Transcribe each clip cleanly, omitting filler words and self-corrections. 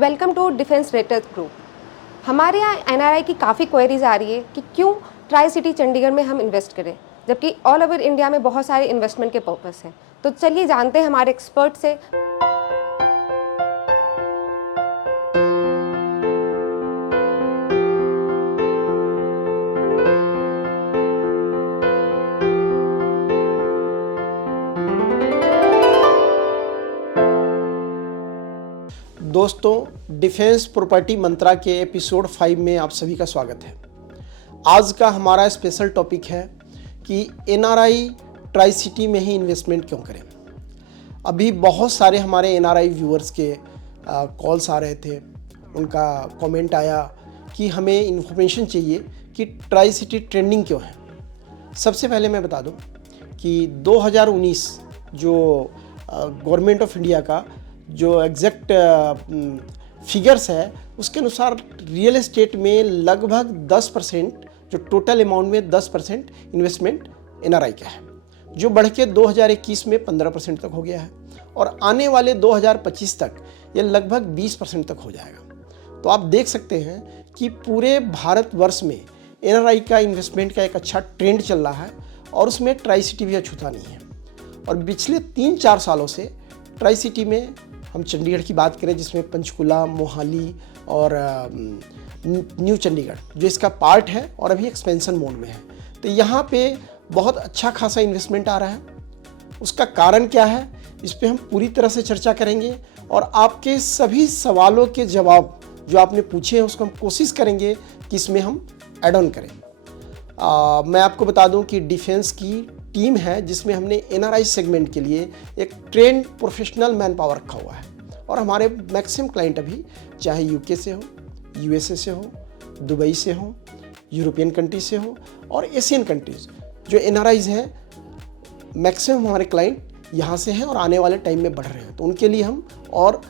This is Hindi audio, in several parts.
Welcome to defence raters group. हमारे यहाँ एनआरआई की काफ़ी क्वेरीज आ रही है कि क्यों ट्राई सिटी चंडीगढ़ में हम इन्वेस्ट करें, जबकि ऑल ओवर इंडिया में बहुत सारे इन्वेस्टमेंट के पर्पस हैं। तो चलिए जानते हैं हमारे एक्सपर्ट से। दोस्तों, डिफेंस प्रॉपर्टी मंत्रा के एपिसोड 5 में आप सभी का स्वागत है। आज का हमारा स्पेशल टॉपिक है कि एनआरआई ट्राई सिटी में ही इन्वेस्टमेंट क्यों करें। अभी बहुत सारे हमारे एनआरआई व्यूअर्स के कॉल्स आ रहे थे, उनका कमेंट आया कि हमें इन्फॉर्मेशन चाहिए कि ट्राई सिटी ट्रेंडिंग क्यों है। सबसे पहले मैं बता दूं कि 2019 जो गवर्नमेंट ऑफ इंडिया का जो एग्जैक्ट फिगर्स है उसके अनुसार रियल एस्टेट में लगभग 10%, जो टोटल अमाउंट में 10% इन्वेस्टमेंट एनआरआई का है, जो बढ़ के 2021 में 15% तक हो गया है और आने वाले 2025 तक ये लगभग 20% तक हो जाएगा। तो आप देख सकते हैं कि पूरे भारतवर्ष में एनआरआई का इन्वेस्टमेंट का एक अच्छा ट्रेंड चल रहा है और उसमें ट्राई सिटी भी अछूता नहीं है। और पिछले 3-4 सालों से ट्राई सिटी में हम चंडीगढ़ की बात करें, जिसमें पंचकुला, मोहाली और न्यू चंडीगढ़ जो इसका पार्ट है और अभी एक्सपेंशन मोड में है, तो यहाँ पे बहुत अच्छा खासा इन्वेस्टमेंट आ रहा है। उसका कारण क्या है, इस पे हम पूरी तरह से चर्चा करेंगे और आपके सभी सवालों के जवाब जो आपने पूछे हैं उसको हम कोशिश करेंगे कि इसमें हम ऐड ऑन करें। मैं आपको बता दूं कि डिफेंस की टीम है जिसमें हमने एनआरआई सेगमेंट के लिए एक ट्रेंड प्रोफेशनल मैन पावर रखा हुआ है और हमारे मैक्सिमम क्लाइंट अभी चाहे यूके से हो, यूएसए से हो, दुबई से हो, यूरोपियन कंट्री से हो और एशियन कंट्रीज जो एनआरआईज हैं, मैक्सिमम हमारे क्लाइंट यहाँ से हैं और आने वाले टाइम में बढ़ रहे हैं। तो उनके लिए हम और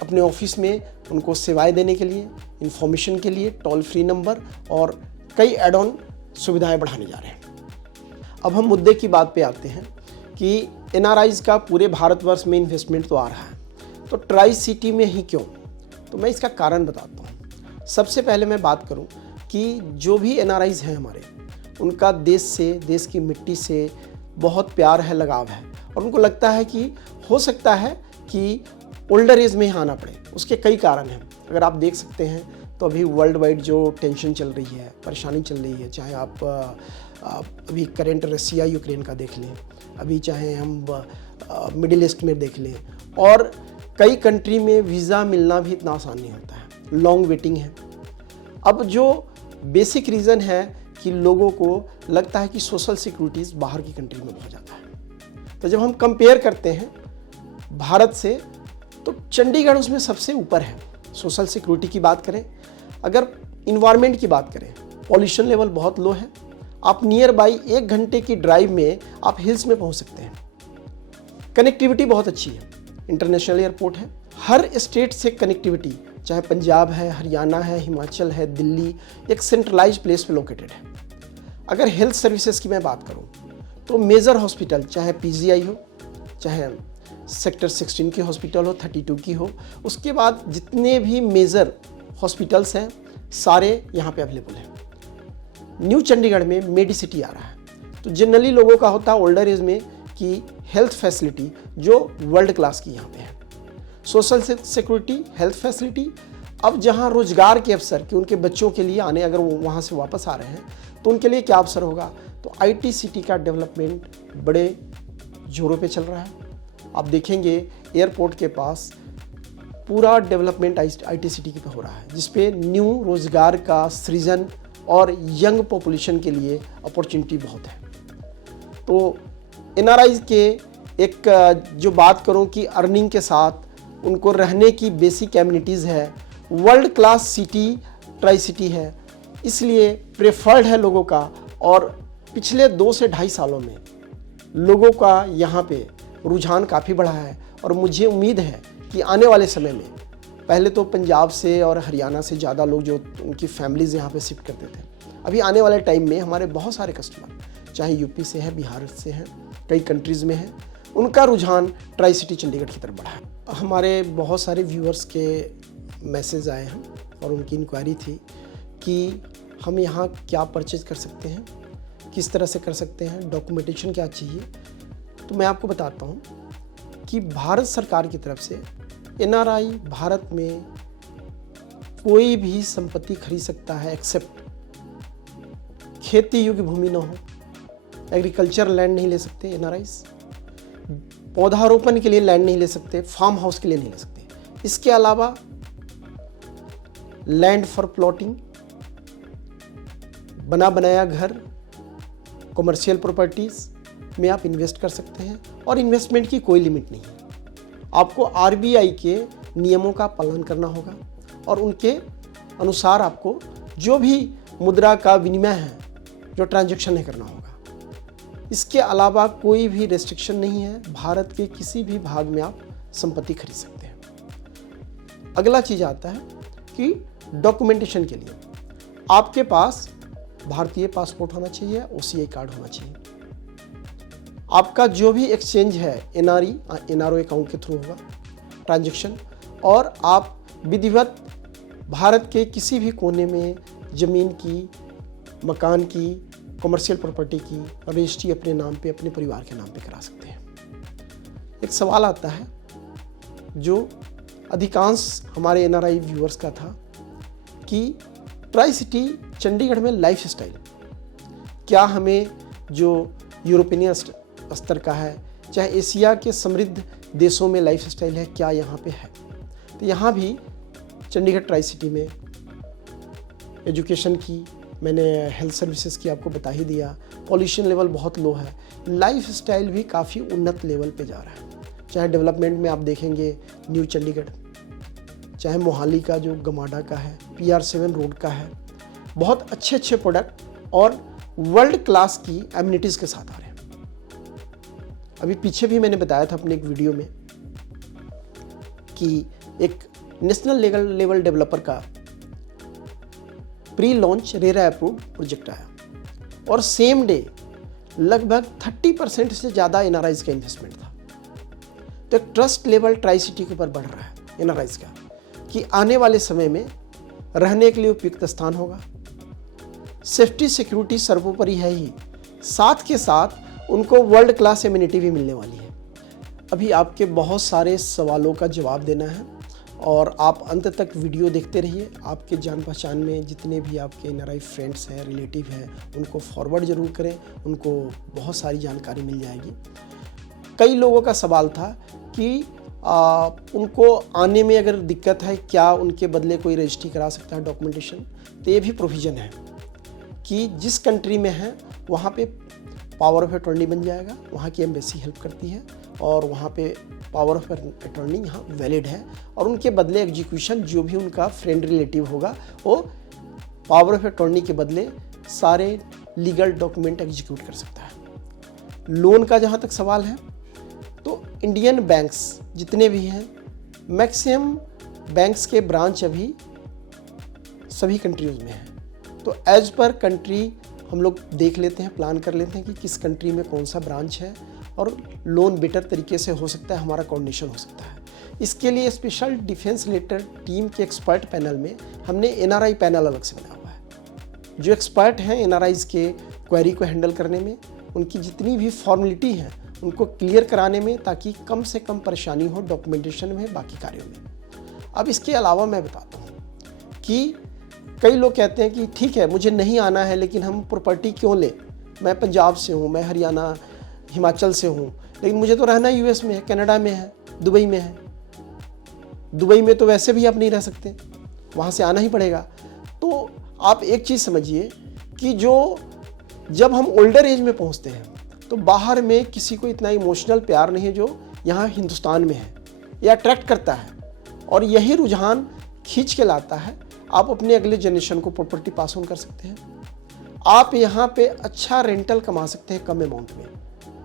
अपने ऑफिस में उनको सेवाएं देने के लिए, इंफॉर्मेशन के लिए टोल फ्री नंबर और कई एड ऑन सुविधाएं बढ़ाने जा रहे हैं। अब हम मुद्दे की बात पे आते हैं कि एनआरआईज का पूरे भारतवर्ष में इन्वेस्टमेंट तो आ रहा है, तो ट्राई सिटी में ही क्यों? तो मैं इसका कारण बताता हूँ। सबसे पहले मैं बात करूँ कि जो भी एनआरआईज हैं हमारे, उनका देश से, देश की मिट्टी से बहुत प्यार है, लगाव है और उनको लगता है कि हो सकता है कि ओल्डर एज में ही आना पड़े। उसके कई कारण हैं। अगर आप देख सकते हैं तो अभी वर्ल्ड वाइड जो टेंशन चल रही है, परेशानी चल रही है, चाहे आप अभी करेंट रसिया यूक्रेन का देख लें, अभी चाहे हम मिडिल ईस्ट में देख लें, और कई कंट्री में वीज़ा मिलना भी इतना आसान नहीं होता है, लॉन्ग वेटिंग है। अब जो बेसिक रीज़न है कि लोगों को लगता है कि सोशल सिक्योरिटीज़ बाहर की कंट्री में बहुत ज़्यादा है। तो जब हम कंपेयर करते हैं भारत से, तो चंडीगढ़ उसमें सबसे ऊपर है। सोशल सिक्योरिटी की बात करें, अगर इन्वायरमेंट की बात करें, पॉल्यूशन लेवल बहुत लो है। आप नियर बाई 1 घंटे की ड्राइव में आप हिल्स में पहुंच सकते हैं। कनेक्टिविटी बहुत अच्छी है, इंटरनेशनल एयरपोर्ट है, हर स्टेट से कनेक्टिविटी, चाहे पंजाब है, हरियाणा है, हिमाचल है, दिल्ली, एक सेंट्रलाइज प्लेस पे लोकेटेड है। अगर हेल्थ सर्विसेज की मैं बात करूं तो मेजर हॉस्पिटल, चाहे पीजीआई हो, चाहे सेक्टर 16 की हॉस्पिटल हो, 32 की हो, उसके बाद जितने भी मेजर हॉस्पिटल्स हैं सारे यहाँ पे अवेलेबल हैं। न्यू चंडीगढ़ में मेडिसिटी आ रहा है, तो जनरली लोगों का होता है ओल्डर एज में कि हेल्थ फैसिलिटी जो वर्ल्ड क्लास की यहाँ पे है, सोशल सिक्योरिटी, हेल्थ फैसिलिटी। अब जहाँ रोजगार के अवसर कि उनके बच्चों के लिए आने, अगर वो वहाँ से वापस आ रहे हैं तो उनके लिए क्या अवसर होगा, तो आईटी सिटी का डेवलपमेंट बड़े जोरों पे चल रहा है। आप देखेंगे एयरपोर्ट के पास पूरा डेवलपमेंट आईटी सिटी पे हो रहा है, जिसपे न्यू रोजगार का सृजन और यंग पॉपुलेशन के लिए अपॉर्चुनिटी बहुत है। तो एनआरआई के एक जो बात करूं कि अर्निंग के साथ उनको रहने की बेसिक एमिनिटीज़ है, world class city tri city है, इसलिए प्रेफर्ड है लोगों का। और पिछले 2 से 2.5 सालों में लोगों का यहाँ पे रुझान काफ़ी बढ़ा है और मुझे उम्मीद है कि आने वाले समय में, पहले तो पंजाब से और हरियाणा से ज़्यादा लोग जो उनकी फैमिलीज़ यहाँ पे शिफ्ट करते थे, अभी आने वाले टाइम में हमारे बहुत सारे कस्टमर चाहे यूपी से हैं, बिहार से हैं, कई कंट्रीज़ में हैं, उनका रुझान ट्राई सिटी चंडीगढ़ की तरफ बढ़ा है। हमारे बहुत सारे व्यूअर्स के मैसेज आए हैं और उनकी इंक्वायरी थी कि हम यहाँ क्या परचेज कर सकते हैं, किस तरह से कर सकते हैं, डॉक्यूमेंटेशन क्या चाहिए। तो मैं आपको बताता हूँ कि भारत सरकार की तरफ से एनआरआई भारत में कोई भी संपत्ति खरीद सकता है एक्सेप्ट खेती योग्य भूमि ना हो, एग्रीकल्चर लैंड नहीं ले सकते एनआरआईज, पौधारोपण के लिए लैंड नहीं ले सकते, फार्म हाउस के लिए नहीं ले सकते। इसके अलावा लैंड फॉर प्लॉटिंग, बना बनाया घर, कमर्शियल प्रॉपर्टीज में आप इन्वेस्ट कर सकते हैं और इन्वेस्टमेंट की कोई लिमिट नहीं है। आपको आरबीआई के नियमों का पालन करना होगा और उनके अनुसार आपको जो भी मुद्रा का विनिमय है, जो ट्रांजैक्शन है, करना होगा। इसके अलावा कोई भी रेस्ट्रिक्शन नहीं है, भारत के किसी भी भाग में आप संपत्ति खरीद सकते हैं। अगला चीज आता है कि डॉक्यूमेंटेशन के लिए आपके पास भारतीय पासपोर्ट होना चाहिए, ओसीआई कार्ड होना चाहिए। आपका जो भी एक्सचेंज है एनआरओ अकाउंट के थ्रू होगा ट्रांजैक्शन, और आप विधिवत भारत के किसी भी कोने में ज़मीन की, मकान की, कमर्शियल प्रॉपर्टी की रजिस्ट्री अपने नाम पे, अपने परिवार के नाम पे करा सकते हैं। एक सवाल आता है जो अधिकांश हमारे एनआरआई व्यूअर्स का था कि ट्राई सिटी चंडीगढ़ में लाइफ स्टाइल क्या हमें जो यूरोपियन स्तर का है, चाहे एशिया के समृद्ध देशों में लाइफ स्टाइल है, क्या यहाँ पे है? तो यहाँ भी चंडीगढ़ ट्राई सिटी में एजुकेशन की, मैंने हेल्थ सर्विसेज की आपको बता ही दिया, पॉल्यूशन लेवल बहुत लो है, लाइफ स्टाइल भी काफ़ी उन्नत लेवल पे जा रहा है। चाहे डेवलपमेंट में आप देखेंगे न्यू चंडीगढ़, चाहे मोहाली का जो गमाडा का है, PR7 रोड का है, बहुत अच्छे अच्छे प्रोडक्ट और वर्ल्ड क्लास की एमिनिटीज़ के साथ आ रहे हैं। अभी पीछे भी मैंने बताया था अपने एक वीडियो में कि एक नेशनल लेवल डेवलपर का pre launch RERA approved project आया और सेम डे लगभग 30% से ज़्यादा एनआरआईज का इन्वेस्टमेंट था। तो एक ट्रस्ट लेवल ट्राई सिटी के ऊपर बढ़ रहा है एनआरआईज का कि आने वाले समय में रहने के लिए उपयुक्त स्थान होगा, सेफ्टी सिक्योरिटी सर्वोपरि है ही, साथ के साथ उनको वर्ल्ड क्लास एमिनिटी भी मिलने वाली है। अभी आपके बहुत सारे सवालों का जवाब देना है और आप अंत तक वीडियो देखते रहिए। आपके जान पहचान में जितने भी आपके एनआरआई फ्रेंड्स हैं, रिलेटिव हैं, उनको फॉरवर्ड ज़रूर करें, उनको बहुत सारी जानकारी मिल जाएगी। कई लोगों का सवाल था कि उनको आने में अगर दिक्कत है, क्या उनके बदले कोई रजिस्ट्री करा सकता है डॉक्यूमेंटेशन? तो ये भी प्रोविज़न है कि जिस कंट्री में है वहाँ पे पावर ऑफ अटॉर्नी बन जाएगा, वहाँ की एम्बेसी हेल्प करती है और वहाँ पे पावर ऑफ अटॉर्नी यहाँ वैलिड है और उनके बदले एग्जीक्यूशन जो भी उनका फ्रेंड रिलेटिव होगा वो पावर ऑफ अटॉर्नी के बदले सारे लीगल डॉक्यूमेंट एग्जीक्यूट कर सकता है। लोन का जहाँ तक सवाल है तो इंडियन बैंक्स जितने भी हैं, मैक्सिमम बैंक्स के ब्रांच अभी सभी कंट्रीज में हैं। तो एज पर कंट्री हम लोग देख लेते हैं, प्लान कर लेते हैं कि किस कंट्री में कौन सा ब्रांच है और लोन बेटर तरीके से हो सकता है, हमारा कोऑर्डिनेशन हो सकता है। इसके लिए स्पेशल डिफेंस रिलेटेड टीम के एक्सपर्ट पैनल में हमने एनआरआई पैनल अलग से बनाया हुआ है। जो एक्सपर्ट हैं एनआरआईज के क्वेरी को हैंडल करने में, उनकी जितनी भी फॉर्मेलिटी हैं उनको क्लियर कराने में, ताकि कम से कम परेशानी हो डॉक्यूमेंटेशन में, बाकी कार्यों में। अब इसके अलावा मैं बताता हूँ कि कई लोग कहते हैं कि ठीक है मुझे नहीं आना है लेकिन हम प्रॉपर्टी क्यों लें, मैं पंजाब से हूँ, मैं हरियाणा हिमाचल से हूँ, लेकिन मुझे तो रहना यूएस में है, कनाडा में है, दुबई में है। दुबई में तो वैसे भी आप नहीं रह सकते, वहाँ से आना ही पड़ेगा। तो आप एक चीज़ समझिए कि जब हम ओल्डर एज में पहुँचते हैं तो बाहर में किसी को इतना इमोशनल प्यार नहीं है जो यहाँ हिंदुस्तान में है, या अट्रैक्ट करता है और यही रुझान खींच के लाता है। आप अपने अगले जनरेशन को प्रॉपर्टी पास ऑन कर सकते हैं, आप यहाँ पे अच्छा रेंटल कमा सकते हैं कम अमाउंट में।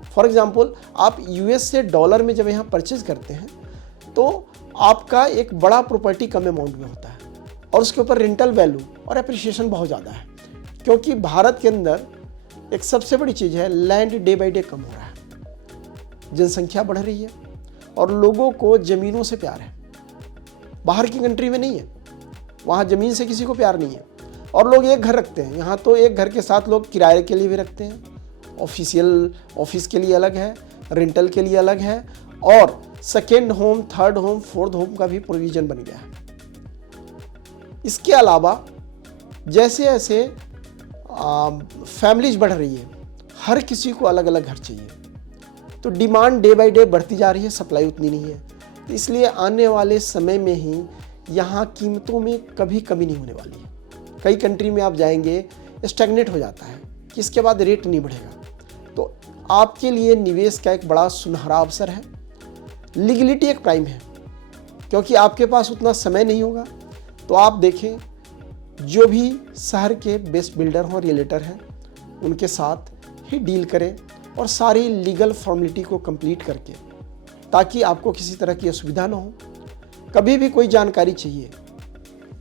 फॉर एग्जांपल आप यूएस से डॉलर में जब यहाँ परचेज करते हैं तो आपका एक बड़ा प्रॉपर्टी कम अमाउंट में होता है और उसके ऊपर रेंटल वैल्यू और एप्रिसिएशन बहुत ज़्यादा है, क्योंकि भारत के अंदर एक सबसे बड़ी चीज़ है लैंड डे बाई डे कम हो रहा है। जनसंख्या बढ़ रही है और लोगों को ज़मीनों से प्यार है। बाहर की कंट्री में नहीं है, वहाँ ज़मीन से किसी को प्यार नहीं है और लोग एक घर रखते हैं। यहाँ तो एक घर के साथ लोग किराए के लिए भी रखते हैं, ऑफिशियल ऑफिस के लिए अलग है, रेंटल के लिए अलग है और second home, third home, fourth home का भी प्रोविज़न बन गया है। इसके अलावा जैसे जैसे फैमिलीज बढ़ रही है, हर किसी को अलग अलग घर चाहिए, तो डिमांड डे बाय डे बढ़ती जा रही है, सप्लाई उतनी नहीं है। तो इसलिए आने वाले समय में ही यहाँ कीमतों में कभी कमी नहीं होने वाली है। कई कंट्री में आप जाएंगे स्टैग्नेट हो जाता है कि इसके बाद रेट नहीं बढ़ेगा। तो आपके लिए निवेश का एक बड़ा सुनहरा अवसर है। लीगलिटी एक प्राइम है, क्योंकि आपके पास उतना समय नहीं होगा। तो आप देखें, जो भी शहर के बेस्ट बिल्डर हों, रियलेटर हैं, उनके साथ ही डील करें और सारी लीगल फॉर्मेलिटी को कंप्लीट करके, ताकि आपको किसी तरह की असुविधा ना हो। कभी भी कोई जानकारी चाहिए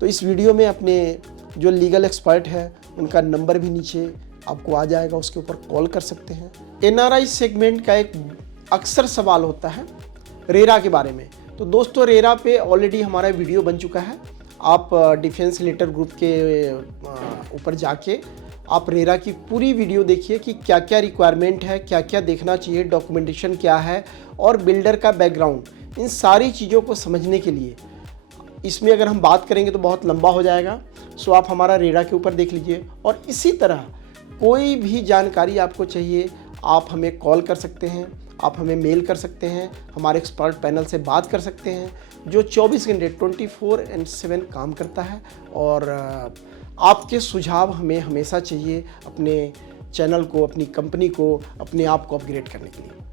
तो इस वीडियो में अपने जो लीगल एक्सपर्ट है उनका नंबर भी नीचे आपको आ जाएगा, उसके ऊपर कॉल कर सकते हैं। एनआरआई सेगमेंट का एक अक्सर सवाल होता है रेरा के बारे में। तो दोस्तों, रेरा पे ऑलरेडी हमारा वीडियो बन चुका है। आप डिफेंस रिलेटेड ग्रुप के ऊपर जाके आप रेरा की पूरी वीडियो देखिए कि क्या क्या रिक्वायरमेंट है, क्या क्या देखना चाहिए, डॉक्यूमेंटेशन क्या है और बिल्डर का बैकग्राउंड। इन सारी चीज़ों को समझने के लिए इसमें अगर हम बात करेंगे तो बहुत लंबा हो जाएगा। सो आप हमारा रेरा के ऊपर देख लीजिए और इसी तरह कोई भी जानकारी आपको चाहिए, आप हमें कॉल कर सकते हैं, आप हमें मेल कर सकते हैं, हमारे एक्सपर्ट पैनल से बात कर सकते हैं, जो 24 घंटे 24/7 काम करता है। और आपके सुझाव हमें हमेशा चाहिए अपने चैनल को, अपनी कंपनी को, अपने आप को अपग्रेड करने के लिए।